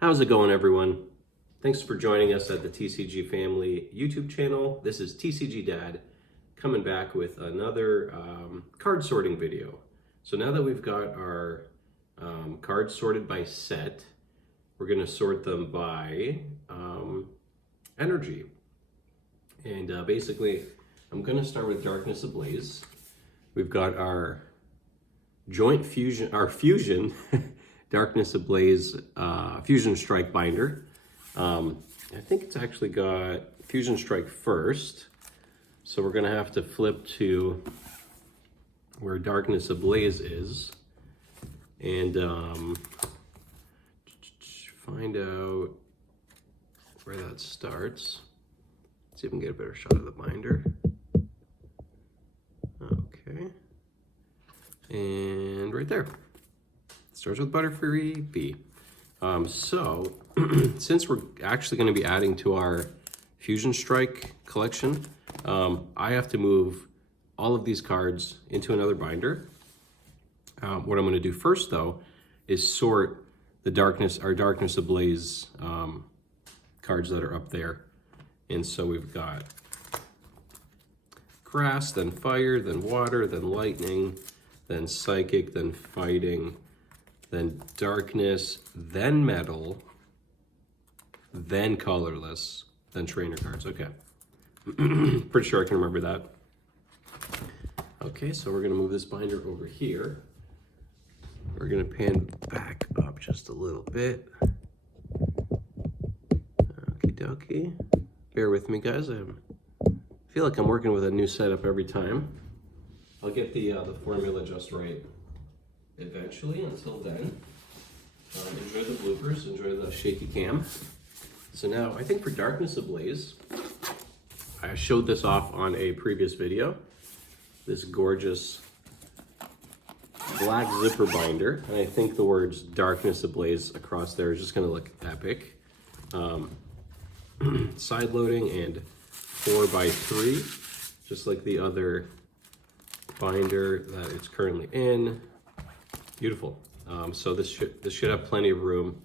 How's it going, everyone? Thanks for joining us at the TCG Family YouTube channel. This is TCG Dad coming back with another card sorting video. So now that we've got our cards sorted by set, we're going to sort them by energy. And basically, I'm going to start with Darkness Ablaze. We've got our joint fusion, our fusion Darkness Ablaze Fusion Strike binder. I think it's actually got Fusion Strike first. So we're gonna have to flip to where Darkness Ablaze is and find out where that starts. Let's see if we can get a better shot of the binder. Okay. And right there. Starts with Butterfree B. So, since we're actually going to be adding to our Fusion Strike collection, I have to move all of these cards into another binder. What I'm going to do first, though, is sort our Darkness Ablaze cards that are up there. And so we've got Grass, then Fire, then Water, then Lightning, then Psychic, then Fighting, then Darkness, then Metal, then Colorless, then Trainer cards. Okay. Pretty sure I can remember that. Okay, so we're going to move this binder over here. We're going to pan back up just a little bit. Okie dokie. Bear with me, guys. I feel like I'm working with a new setup every time. I'll get the formula just right eventually. Until then, enjoy the bloopers, enjoy the shaky cam. So now, I think for Darkness Ablaze, I showed this off on a previous video. This gorgeous black zipper binder, and I think the words Darkness Ablaze across there is just going to look epic. Side loading and 4x3, just like the other binder that it's currently in. Beautiful. So this should have plenty of room.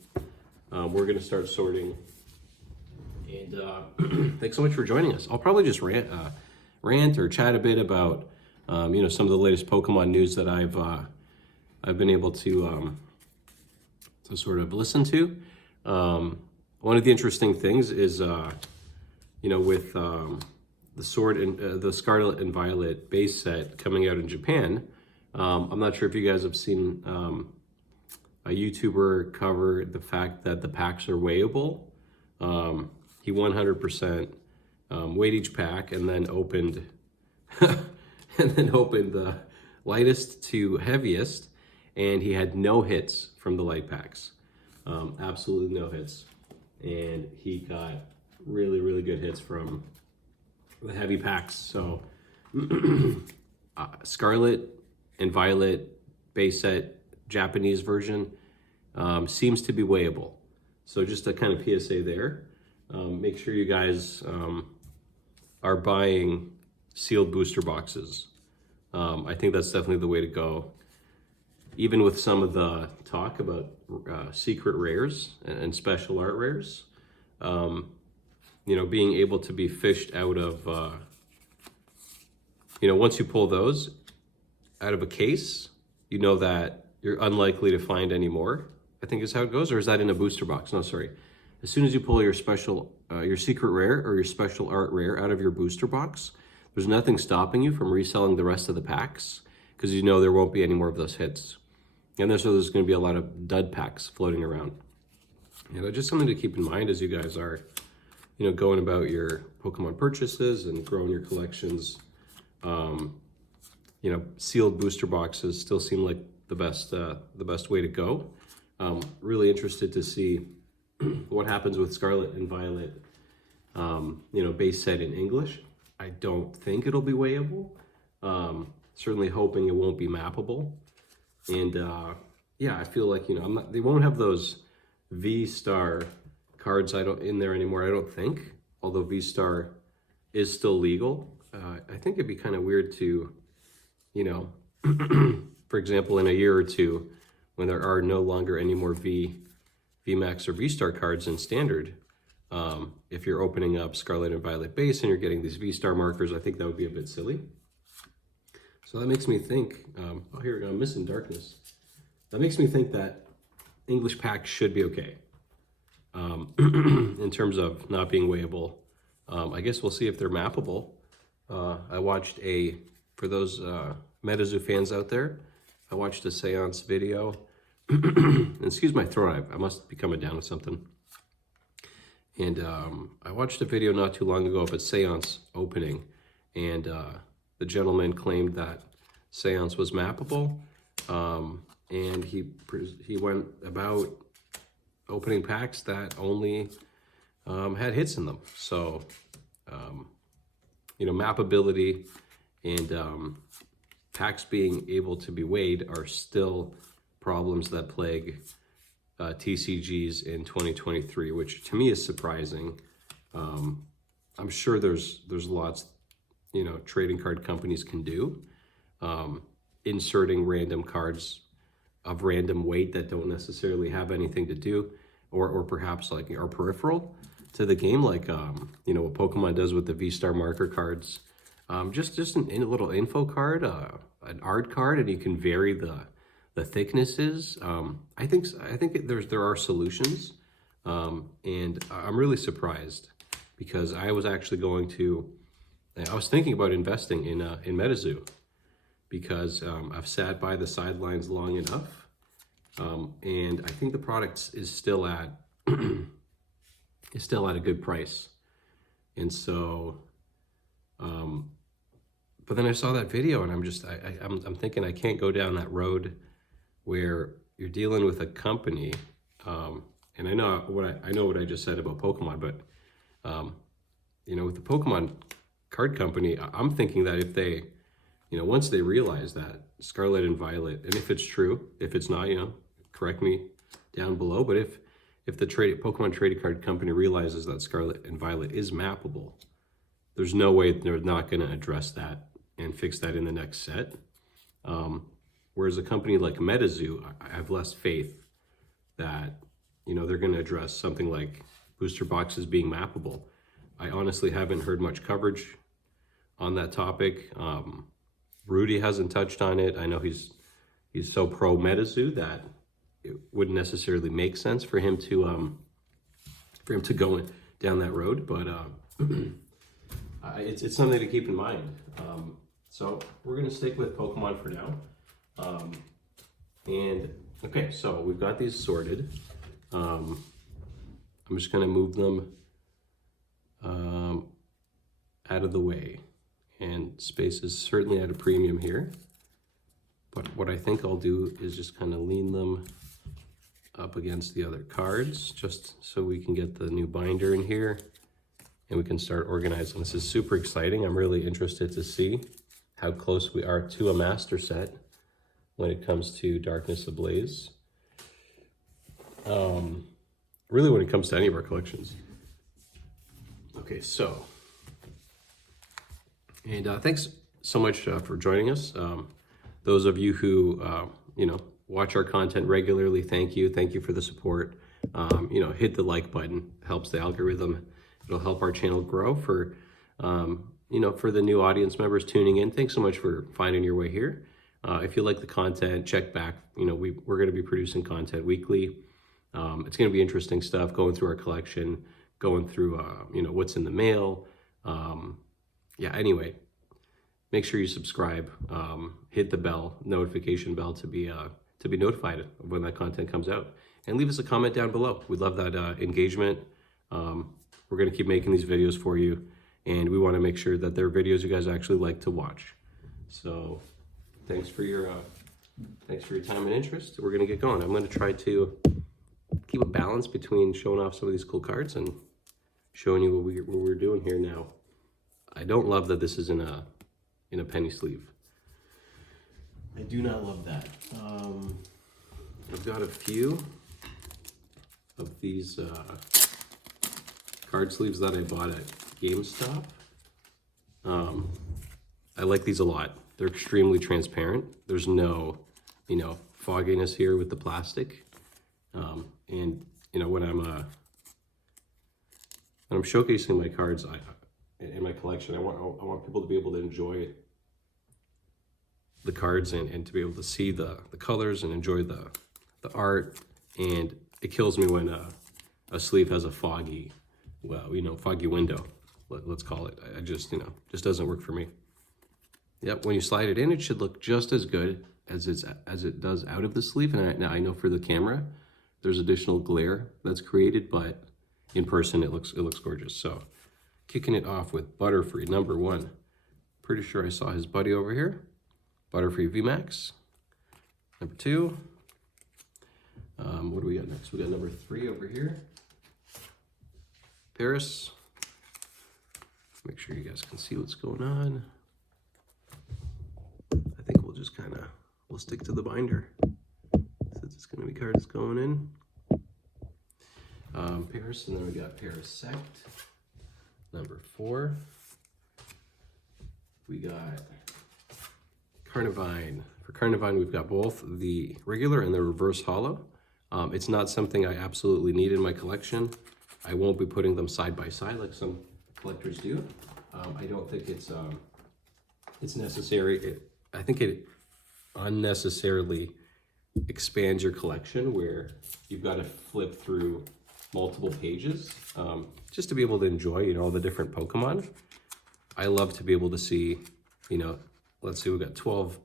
We're going to start sorting. And thanks so much for joining us. I'll probably just rant or chat a bit about some of the latest Pokemon news that I've been able to sort of listen to. One of the interesting things is with the Sword and the Scarlet and Violet base set coming out in Japan. I'm not sure if you guys have seen a YouTuber cover the fact that the packs are weighable. He 100% weighed each pack and then opened the lightest to heaviest, and he had no hits from the light packs. Absolutely no hits. And he got really, really good hits from the heavy packs. So Scarlet and Violet base set Japanese version seems to be weighable. So just a kind of PSA there. Make sure you guys are buying sealed booster boxes. I think that's definitely the way to go. Even with some of the talk about secret rares and special art rares, being able to be fished out of, once you pull those out of a case, you know that you're unlikely to find any more, I think is how it goes. Or is that in a booster box? No, sorry. As soon as you pull your your secret rare or your special art rare out of your booster box, there's nothing stopping you from reselling the rest of the packs because there won't be any more of those hits. And there's going to be a lot of dud packs floating around. Just something to keep in mind as you guys are, going about your Pokemon purchases and growing your collections. Sealed booster boxes still seem like the best way to go. Really interested to see what happens with Scarlet and Violet, base set in English. I don't think it'll be weighable. Certainly hoping it won't be mappable. And I feel like they won't have those V-Star cards in there anymore. I don't think, although V-Star is still legal. I think it'd be kind of weird to, for example, in a year or two, when there are no longer any more V VMAX or V-Star cards in Standard. If you're opening up Scarlet and Violet base and you're getting these V-Star markers, I think that would be a bit silly. So that makes me think, oh, here we go, I'm missing Darkness. That makes me think that English packs should be okay in terms of not being weighable. I guess we'll see if they're mappable. I watched for those MetaZoo fans out there, I watched a seance video. Excuse my throat, I must be coming down with something. And I watched a video not too long ago of a seance opening, and the gentleman claimed that seance was mappable, and he went about opening packs that only had hits in them. So, you know, mappability and packs being able to be weighed are still problems that plague TCGs in 2023, which to me is surprising. I'm sure there's lots, you know, trading card companies can do, inserting random cards of random weight that don't necessarily have anything to do, or perhaps like are peripheral to the game, like you know what Pokemon does with the V-Star marker cards. Just a little info card, an art card, and you can vary the thicknesses. I think there are solutions, and I'm really surprised because I was thinking about investing in MetaZoo because I've sat by the sidelines long enough, and I think the product is still at a good price, and so. But then I saw that video, and I'm thinking I can't go down that road where you're dealing with a company, and I know what I just said about Pokemon, but you know, with the Pokemon card company, I'm thinking that if they, you know, once they realize that Scarlet and Violet, and if it's true, if it's not, you know, correct me down below, but if the Pokemon trading card company realizes that Scarlet and Violet is mappable, there's no way they're not going to address that and fix that in the next set. Whereas a company like MetaZoo, I have less faith that, you know, they're going to address something like booster boxes being mappable. I honestly haven't heard much coverage on that topic. Rudy hasn't touched on it. I know he's so pro MetaZoo that it wouldn't necessarily make sense for him to go down that road, but it's something to keep in mind. So we're going to stick with Pokemon for now. And okay, so we've got these sorted. I'm just going to move them out of the way. And space is certainly at a premium here. But what I think I'll do is just kind of lean them up against the other cards, just so we can get the new binder in here and we can start organizing. This is super exciting. I'm really interested to see how close we are to a master set when it comes to Darkness Ablaze. Really when it comes to any of our collections. Okay, so, and thanks so much for joining us. Those of you who, you know, watch our content regularly, thank you. Thank you for the support. You know, hit the like button, helps the algorithm. It'll help our channel grow for, you know, for the new audience members tuning in. Thanks so much for finding your way here. If you like the content, check back. You know, we're going to be producing content weekly. It's going to be interesting stuff, going through our collection, going through, you know, what's in the mail. Yeah, anyway, make sure you subscribe, hit the bell, notification bell to be notified of when that content comes out. And leave us a comment down below. We'd love that engagement. We're going to keep making these videos for you, and we want to make sure that they're videos you guys actually like to watch. So thanks for your time and interest. We're going to get going. I'm going to try to keep a balance between showing off some of these cool cards and showing you what we're doing here now. I don't love that this is in a penny sleeve. I do not love that. I've got a few of these card sleeves that I bought at GameStop. I like these a lot. They're extremely transparent. There's no, you know, fogginess here with the plastic. And you know, when I'm showcasing my cards in my collection, I want people to be able to enjoy the cards and to be able to see the colors and enjoy the art. And it kills me when a sleeve has a foggy, well, you know, foggy window, let's call it. I just, you know, just doesn't work for me. Yep, when you slide it in, it should look just as good as it does out of the sleeve. And now I know for the camera, there's additional glare that's created, but in person it looks gorgeous. So kicking it off with Butterfree, number 1. Pretty sure I saw his buddy over here. Butterfree VMAX. Number 2. What do we got next? We got number 3 over here. Paris. Make sure you guys can see what's going on. I think we'll just we'll stick to the binder, since it's going to be cards going in. Paris, and then we got Parasect, number 4. We got Carnivine. For Carnivine, we've got both the regular and the reverse hollow. It's not something I absolutely need in my collection. I won't be putting them side by side like some collectors do. I don't think it's necessary. I think it unnecessarily expands your collection where you've got to flip through multiple pages just to be able to enjoy, you know, all the different Pokemon. I love to be able to see, you know, let's see, we've got 12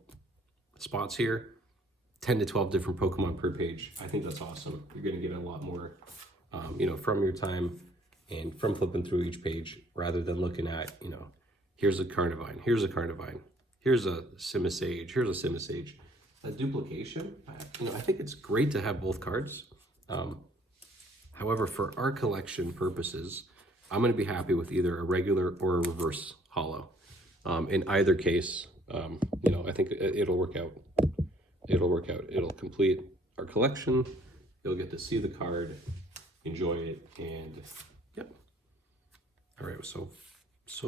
spots here, 10 to 12 different Pokemon per page. I think that's awesome. You're going to get a lot more, you know, from your time and from flipping through each page rather than looking at, you know, here's a Carnivine, here's a Carnivine, here's a Simisage, here's a Simisage. A duplication, you know, I think it's great to have both cards. However, for our collection purposes, I'm going to be happy with either a regular or a reverse hollow. In either case, you know, I think it'll work out. It'll work out. It'll complete our collection. You'll get to see the card, enjoy it, and yep. All right, so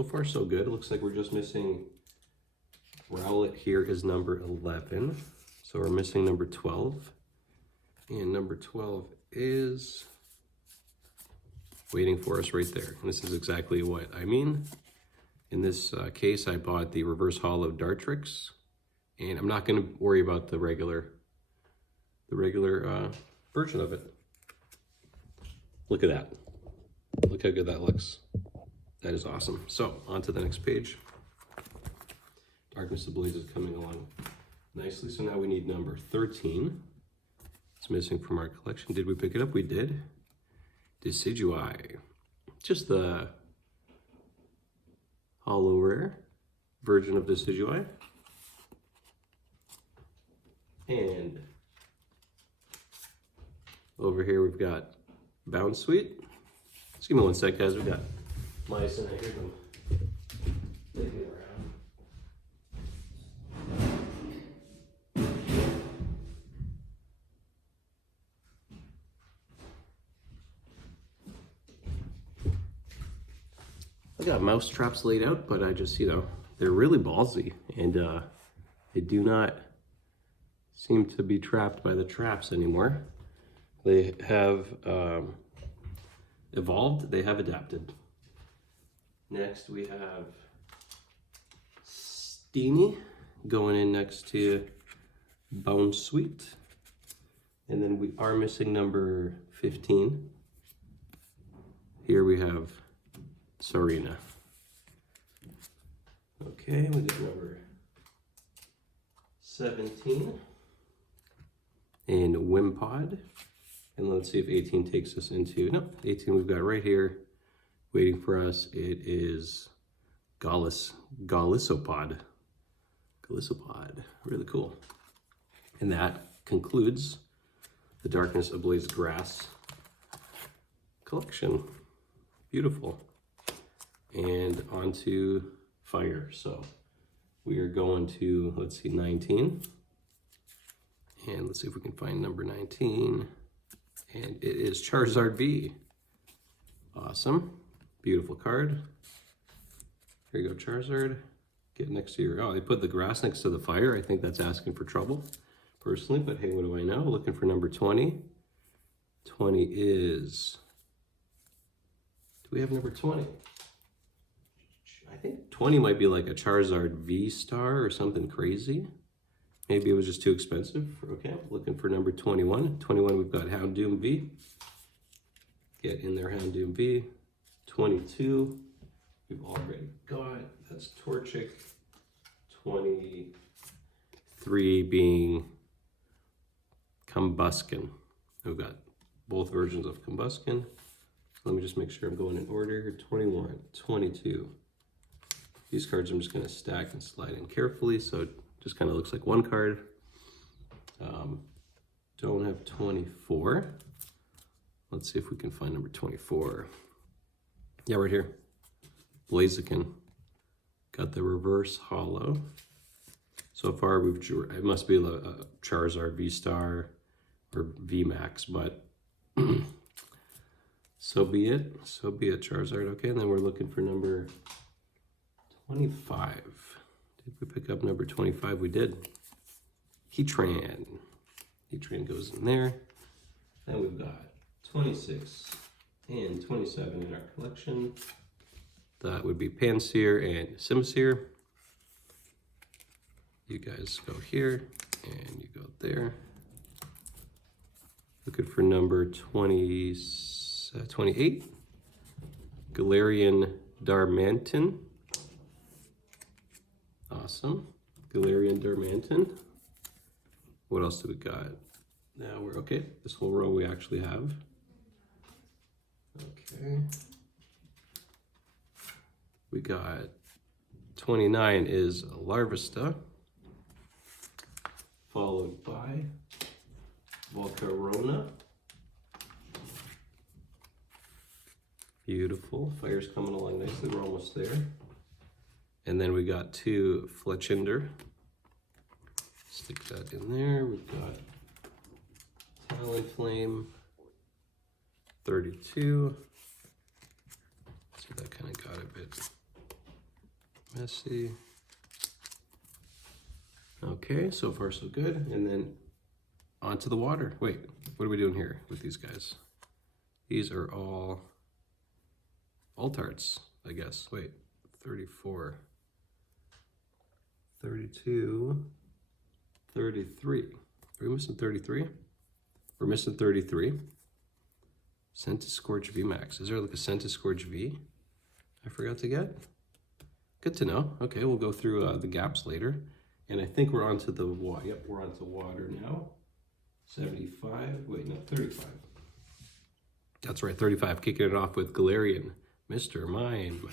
far so good. It looks like we're just missing Rowlet. Here is number 11. So we're missing number 12. And number 12 is waiting for us right there. And this is exactly what I mean. In this case, I bought the reverse hollow Dartrix, and I'm not going to worry about the regular version of it. Look at that. Look how good that looks. That is awesome. So on to the next page. Darkness Ablaze is coming along nicely. So now we need number 13. It's missing from our collection. Did we pick it up? We did. Decidueye. Just the hollow rare version of Decidueye. And over here we've got Bound Sweet. Just give me one sec, guys. We've got mice and I hear them digging around. I got mouse traps laid out, but I just, you know, they're really ballsy, and they do not seem to be trapped by the traps anymore. They have evolved, they have adapted. Next we have Steenie going in next to Bone Sweet. And then we are missing number 15. Here we have Serena. Okay, we got number 17 and Wimpod. And let's see if 18 takes us into, no, 18 we've got right here waiting for us. It is Golisopod. Golisopod, really cool. And that concludes the Darkness Ablaze Grass collection. Beautiful. And on to Fire. So we are going to, let's see, 19. And let's see if we can find number 19. And it is Charizard V. Awesome. Beautiful card. Here you go, Charizard. Get next to your, oh, they put the grass next to the fire. I think that's asking for trouble, personally, but hey, what do I know? Looking for number 20. 20 is, do we have number 20? I think 20 might be like a Charizard V-Star or something crazy. Maybe it was just too expensive. Okay, looking for number 21. 21, we've got Houndoom V. Get in there, Houndoom V. 22, we've already got, that's Torchic. 23 being Combuskin. We've got both versions of Combuskin. Let me just make sure I'm going in order. 21, 22. These cards I'm just going to stack and slide in carefully, so it just kind of looks like one card. Don't have 24. Let's see if we can find number 24. Yeah, right here. Blaziken. Got the reverse holo. So far, it must be a Charizard V-Star or V-Max, but so be it. So be it, Charizard. Okay, and then we're looking for number 25. Did we pick up number 25? We did. Heatran. Heatran goes in there. Then we've got 26 and 27 in our collection. That would be Pansear and Simisear. You guys go here and you go there. Looking for number 28. Galarian Darmanitan. Awesome. Galarian Darmanitan. What else do we got? Now we're okay. This whole row we actually have. Okay. We got 29 is Larvesta, followed by Volcarona. Beautiful. Fire's coming along nicely. We're almost there. And then we got 2 Fletchinder. Stick that in there. We've got Talonflame, 32. So that kind of got a bit messy. Okay, so far so good. And then onto the water. Wait, what are we doing here with these guys? These are all Altarts, I guess. Wait, 34, 32, 33. Are we missing 33? We're missing 33. Centiskorch VMAX. Is there like a Centiskorch V I forgot to get? Good to know. Okay, we'll go through the gaps later. And I think we're onto the water. Yep, we're onto water now. 75. Wait, no, 35. That's right, 35. Kicking it off with Galarian, Mr. Mime.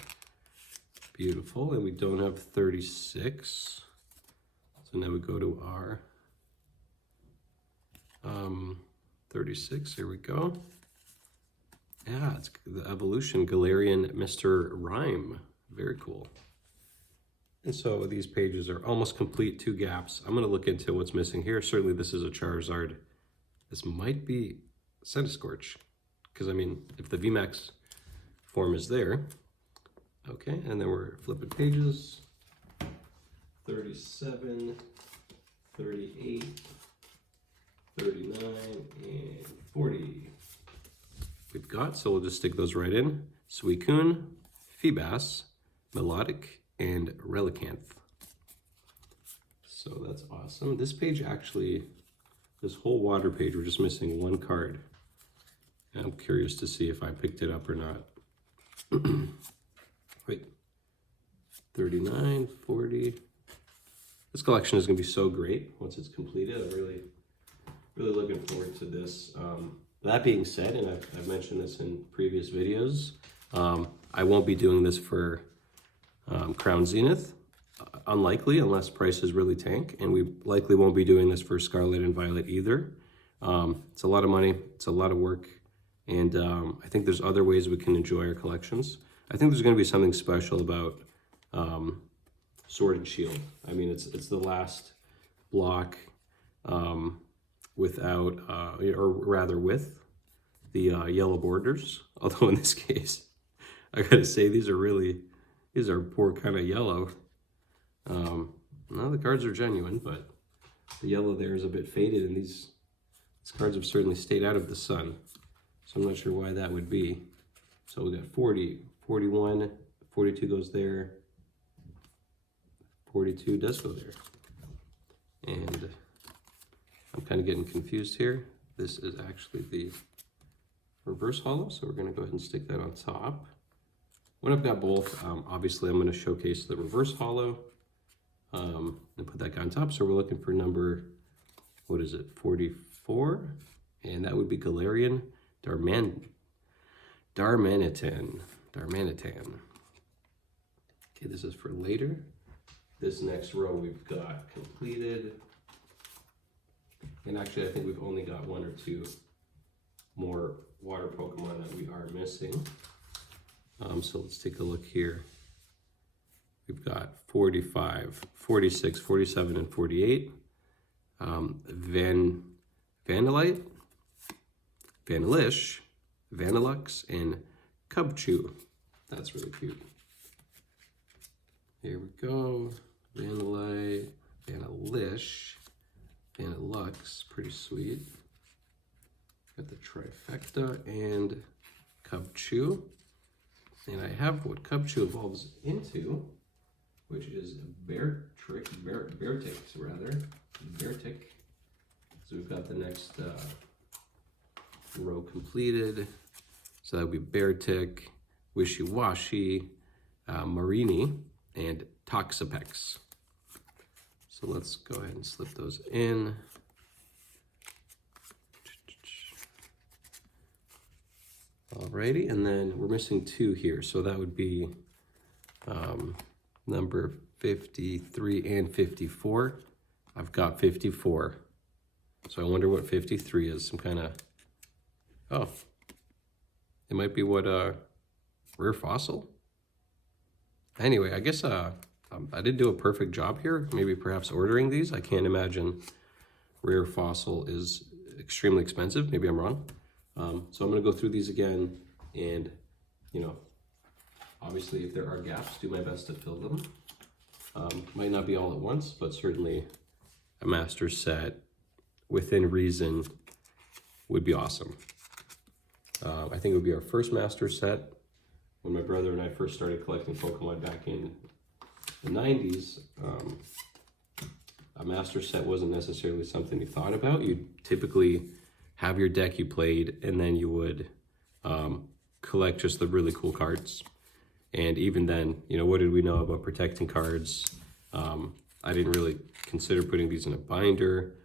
Beautiful. And we don't have 36. So now we go to our 36. Here we go. Yeah, it's the evolution Galarian Mr. Rhyme. Very cool. And so these pages are almost complete, 2 gaps. I'm going to look into what's missing here. Certainly this is a Charizard. This might be Centiskorch. Because, I mean, if the VMAX form is there. Okay, and then we're flipping pages. 37, 38, 39, and 40. We've got, so we'll just stick those right in. Suicune, Feebas, Melodic, and Relicanth. So that's awesome. This page actually, this whole water page, we're just missing 1 card. And I'm curious to see if I picked it up or not. Wait, 39, 40. This collection is going to be so great once it's completed. I'm really looking forward to this. That being said, and I've mentioned this in previous videos, I won't be doing this for Crown Zenith. Unlikely, unless prices really tank. And we likely won't be doing this for Scarlet and Violet either. It's a lot of money. It's a lot of work. And I think there's other ways we can enjoy our collections. I think there's going to be something special about Sword and Shield. I mean, it's the last block without, or rather with, the yellow borders. Although in this case, I gotta say, these are poor kind of yellow. No, the cards are genuine, but the yellow there is a bit faded, and these cards have certainly stayed out of the sun. So I'm not sure why that would be. So we got 40, 41, 42 goes there. 42 does go there. And I'm kind of getting confused here. This is actually the reverse holo, so we're going to go ahead and stick that on top. When I've got both, obviously I'm going to showcase the reverse holo and put that guy on top. So we're looking for number, what is it, 44? And that would be Galarian Darmanitan. Okay, this is for later. This next row we've got completed. And actually I think we've only got one or two more water Pokemon that we are missing. So let's take a look here. We've got 45, 46, 47, and 48. Vanillite, Vanillish, Vanillux, and Cubchoo. That's really cute. Here we go. Vanillite, Vanillish, Vanillux, pretty sweet. Got the trifecta and Cubchoo. And I have what Cubchoo evolves into, which is Beartic. So we've got the next row completed. So that would be Beartic, Wishiwashi, Marini, and Toxapex. So let's go ahead and slip those in. Alrighty, and then we're missing two here. So that would be number 53 and 54. I've got 54. So I wonder what 53 is. Some kind of, oh, it might be what, rare fossil? Anyway, I guess I did do a perfect job here. Maybe perhaps ordering these. I can't imagine rare fossil is extremely expensive. Maybe I'm wrong. So I'm going to go through these again and, you know, obviously if there are gaps, do my best to fill them. Might not be all at once, but certainly a master set within reason would be awesome. I think it would be our first master set. When my brother and I first started collecting Pokemon back in the 90s, a master set wasn't necessarily something you thought about. You'd typically have your deck you played, and then you would collect just the really cool cards. And even then, you know, what did we know about protecting cards? I didn't really consider putting these in a binder.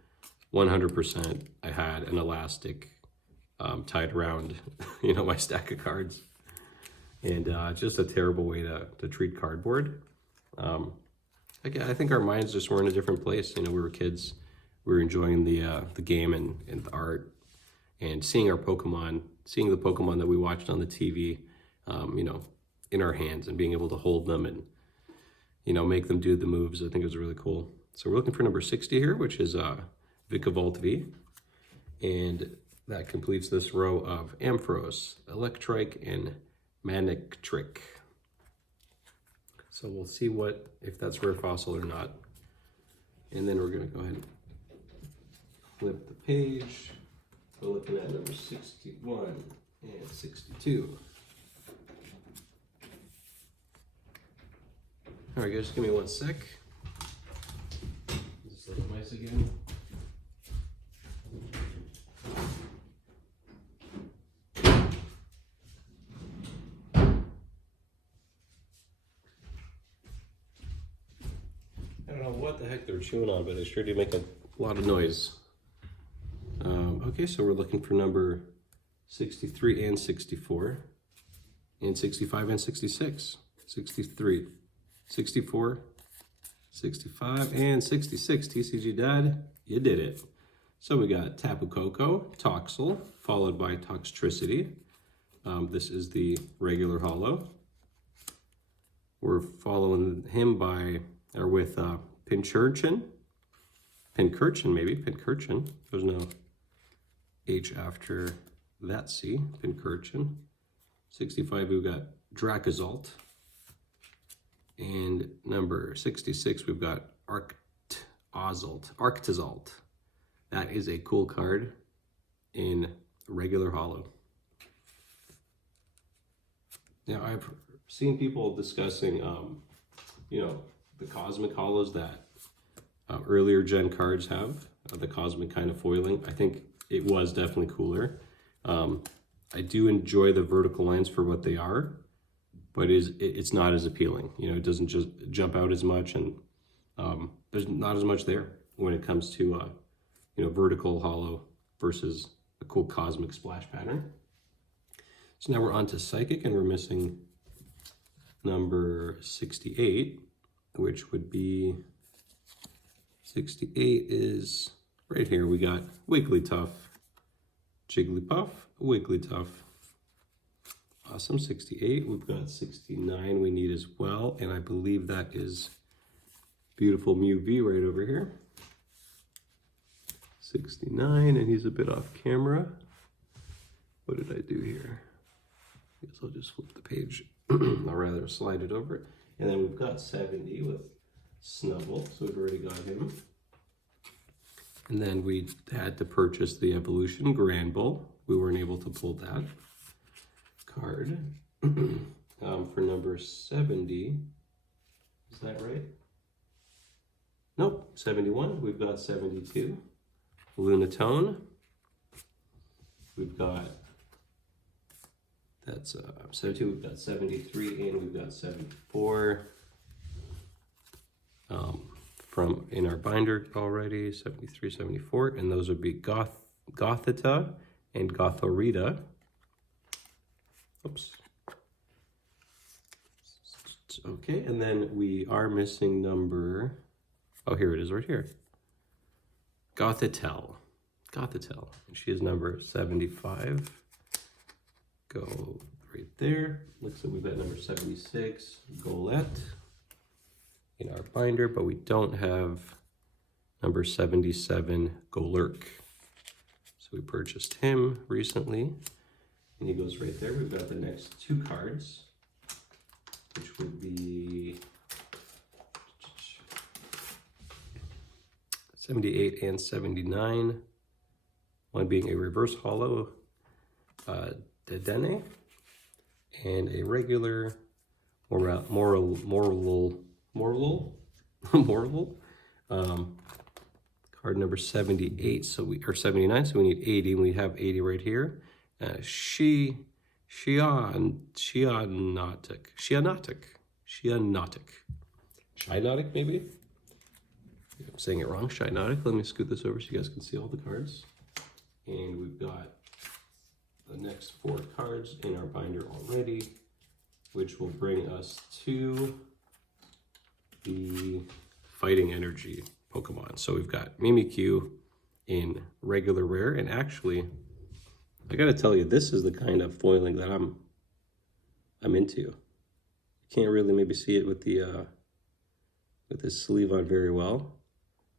100% I had an elastic tied around, you know, my stack of cards. And just a terrible way to treat cardboard. I think our minds just were in a different place. You know, we were kids. We were enjoying the game and the art. And seeing our Pokemon, seeing the Pokemon that we watched on the TV, you know, in our hands and being able to hold them and, you know, make them do the moves, I think it was really cool. So we're looking for number 60 here, which is Vikavolt V. And that completes this row of Ampharos, Electrike, and Manectric. So we'll see if that's rare fossil or not. And then we're going to go ahead and flip the page. We're looking at number 61 and 62. All right, guys, give me 1 sec. Just like mice again. I don't know what the heck they're chewing on, but they sure do make a lot of noise. Okay, so we're looking for number 63 and 64, and 65 and 66. 63, 64, 65, and 66. TCG Dad, you did it. So we got Tapu Koko, Toxel, followed by Toxtricity. This is the regular holo. We're following him with Pincurchin. Pincurchin. There's no H after that C. Pincurchin. 65, we've got Dracozolt. And number 66, we've got Arctozolt. That is a cool card in regular holo. Now, I've seen people discussing, you know, the cosmic hollows that earlier gen cards have, the cosmic kind of foiling. I think it was definitely cooler. I do enjoy the vertical lines for what they are, but it's not as appealing. You know, it doesn't just jump out as much, and there's not as much there when it comes to, you know, vertical hollow versus a cool cosmic splash pattern. So now we're on to Psychic, and we're missing number 68, which would be 68 is right here. We got Wigglytuff, Jigglypuff, Wigglytuff. Awesome, 68. We've got 69 we need as well, and I believe that is beautiful Mew V right over here. 69, and he's a bit off camera. What did I do here? I guess I'll just flip the page, or rather slide it over. And then we've got 70 with Snubble, so we've already got him. And then we had to purchase the Evolution Granbull. We weren't able to pull that card. For number 70, is that right? Nope, 71. We've got 72. Lunatone. We've got, that's 72, we've got 73, and we've got 74 from in our binder already, 73, 74, and those would be Gothita and Gothorita. Oops. Okay, and then we are missing number, oh, here it is right here. Gothitelle, and she is number 75. Go right there. Looks like we've got number 76, Golette, in our binder, but we don't have number 77, Golurk. So we purchased him recently, and he goes right there. We've got the next two cards, which would be 78 and 79, one being a reverse hollow Dedenne, and a regular Morlul. Card number 78, or 79, so we need 80, and we have 80 right here. Shianotic, maybe? I'm saying it wrong, Shianotic. Let me scoot this over so you guys can see all the cards. And we've got the next four cards in our binder already, which will bring us to the Fighting Energy Pokemon. So we've got Mimikyu in regular rare, and actually, I gotta tell you, this is the kind of foiling that I'm into. You can't really maybe see it with the with this sleeve on very well,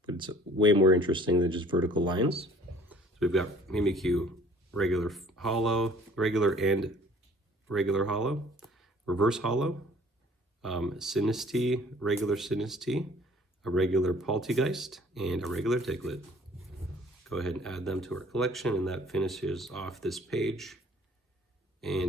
but it's way more interesting than just vertical lines. So we've got Mimikyu regular hollow, regular and regular hollow, reverse hollow, Sinistea, regular Sinistea, a regular Poltegeist, and a regular Diglett. Go ahead and add them to our collection, and that finishes off this page. And